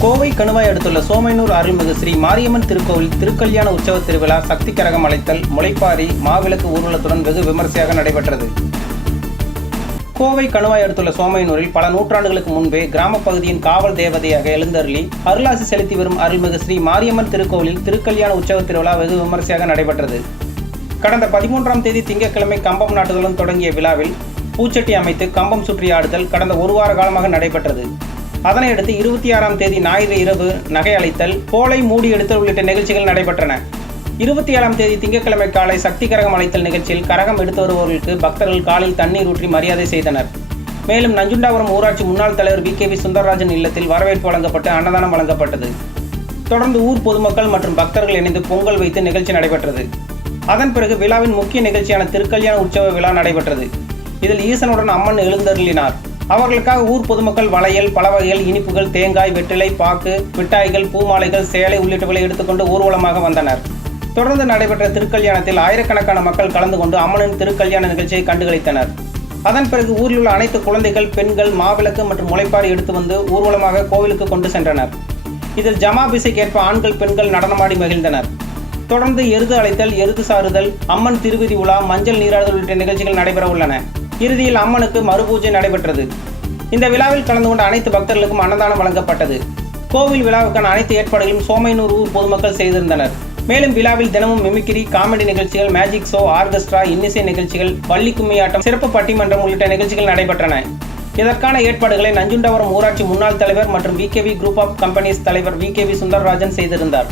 கோவை கணுவாய் அடுத்துள்ள சோமைனூர் அருள்மிகு ஸ்ரீ மாரியம்மன் திருக்கோவில் திருக்கல்யாண உற்சவ திருவிழா சக்தி கரகம் அழைத்தல் முளைப்பாரி மாவிளக்கு ஊர்வலத்துடன் வெகு விமர்சையாக நடைபெற்றது. கோவை கணுவாய் அடுத்துள்ள சோமையனூரில் பல நூற்றாண்டுகளுக்கு முன்பே கிராமப் பகுதியின் காவல் தேவதையாக எழுந்தருளி அருளாசி செலுத்தி வரும் அருள்மிகு ஸ்ரீ மாரியம்மன் திருக்கோவிலில் திருக்கல்யாண உற்சவ திருவிழா வெகு விமர்சையாக நடைபெற்றது. கடந்த பதிமூன்றாம் தேதி திங்கட்கிழமை கம்பம் நாட்டுதலும் தொடங்கிய விழாவில் பூச்சட்டி அமைத்து கம்பம் சுற்றி ஆடுதல் கடந்த ஒரு வார காலமாக நடைபெற்றது. அதனையடுத்து இருபத்தி ஆறாம் தேதி ஞாயிறு இரவு நகை அழைத்தல் கோலை மூடி எடுத்தல் உள்ளிட்ட நிகழ்ச்சிகள் நடைபெற்றன. இருபத்தி ஏழாம் தேதி திங்கட்கிழமை காலை சக்தி கரகம் அழைத்தல் நிகழ்ச்சியில் கரகம் எடுத்து வருபவர்களுக்கு பக்தர்கள் காலில் தண்ணீர் ஊற்றி மரியாதை செய்தனர். மேலும் நஞ்சுண்டாபுரம் ஊராட்சி முன்னாள் தலைவர் வி கே வி சுந்தரராஜன் இல்லத்தில் வரவேற்பு வழங்கப்பட்டு அன்னதானம் வழங்கப்பட்டது. தொடர்ந்து ஊர் பொதுமக்கள் மற்றும் பக்தர்கள் இணைந்து பொங்கல் வைத்து நிகழ்ச்சி நடைபெற்றது. அதன் பிறகு விழாவின் முக்கிய நிகழ்ச்சியான திருக்கல்யாண உற்சவ விழா நடைபெற்றது. இதில் ஈசனுடன் அம்மன் எழுந்தருளினார். அவர்களுக்காக ஊர் பொதுமக்கள் வளையல் பல வகைகள் இனிப்புகள் தேங்காய் வெற்றிலை பாக்கு மிட்டாய்கள் பூமாலைகள் சேலை உள்ளிட்டவர்களை எடுத்துக்கொண்டு ஊர்வலமாக வந்தனர். தொடர்ந்து நடைபெற்ற திருக்கல்யாணத்தில் ஆயிரக்கணக்கான மக்கள் கலந்து கொண்டு அம்மனின் திருக்கல்யாண நிகழ்ச்சியை கண்டுகளித்தனர். அதன் பிறகு ஊரில் உள்ள அனைத்து குழந்தைகள் பெண்கள் மாவிளக்கு மற்றும் முளைப்பாடு எடுத்து வந்து ஊர்வலமாக கோவிலுக்கு கொண்டு சென்றனர். இதில் ஜமாபிசைக்கேற்ப ஆண்கள் பெண்கள் நடனமாடி மகிழ்ந்தனர். தொடர்ந்து எருது அழைத்தல் எருது சாறுதல் அம்மன் திருவிதி உலா மஞ்சள் நீராடுதல் உள்ளிட்ட நிகழ்ச்சிகள் நடைபெற உள்ளன. இறுதியில் அம்மனுக்கு மறுபூஜை நடைபெற்றது. இந்த விழாவில் கலந்து கொண்ட அனைத்து பக்தர்களுக்கும் அன்னதானம் வழங்கப்பட்டது. கோவில் விழாவுக்கான அனைத்து ஏற்பாடுகளும் சோமைனூர் ஊர் பொதுமக்கள் செய்திருந்தனர். மேலும் விழாவில் தினமும் மிமிக்ரி காமெடி நிகழ்ச்சிகள் மேஜிக் ஷோ ஆர்கெஸ்ட்ரா இன்னிசை நிகழ்ச்சிகள் வள்ளி கும்மியாட்டம் சிறப்பு பட்டிமன்றம் உள்ளிட்ட நிகழ்ச்சிகள் நடைபெற்றன. இதற்கான ஏற்பாடுகளை நஞ்சுண்டவரம் ஊராட்சி முன்னாள் தலைவர் மற்றும் V K V group of companies தலைவர் விகேவி சுந்தரராஜன் செய்திருந்தார்.